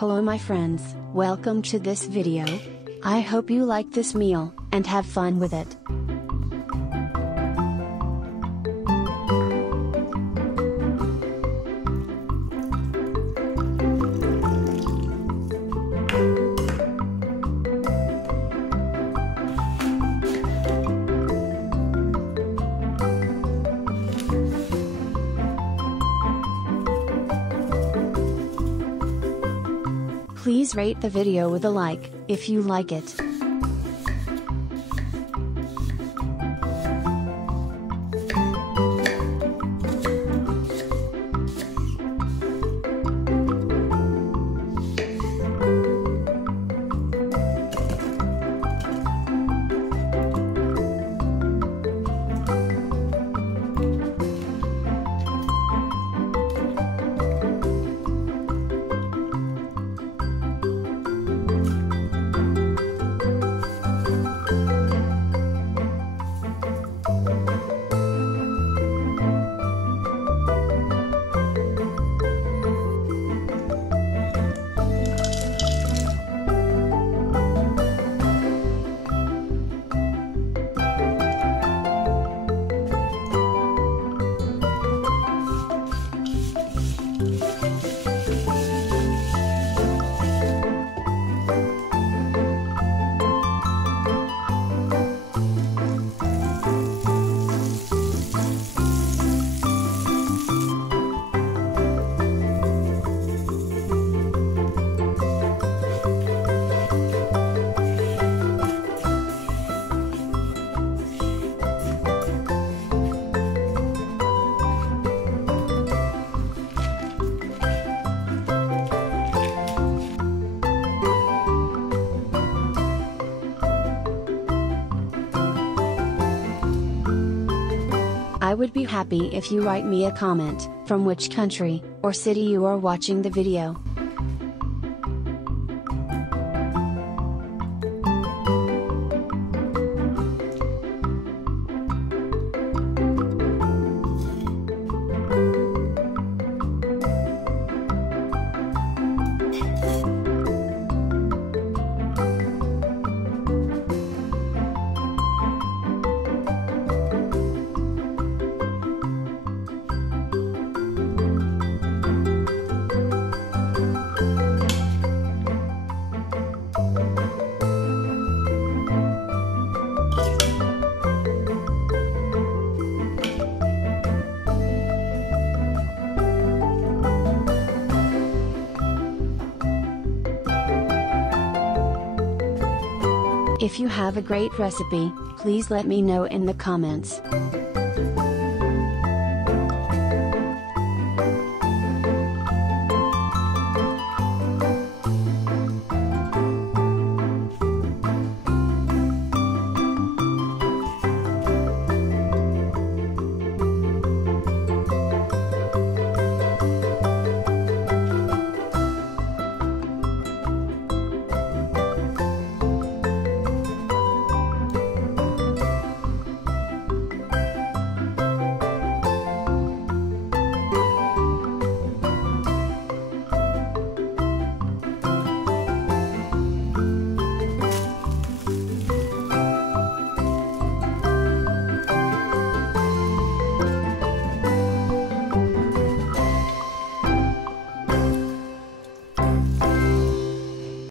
Hello my friends, welcome to this video. I hope you like this meal, and have fun with it. Please rate the video with a like, if you like it. I would be happy if you write me a comment, from which country, or city you are watching the video. If you have a great recipe, please let me know in the comments.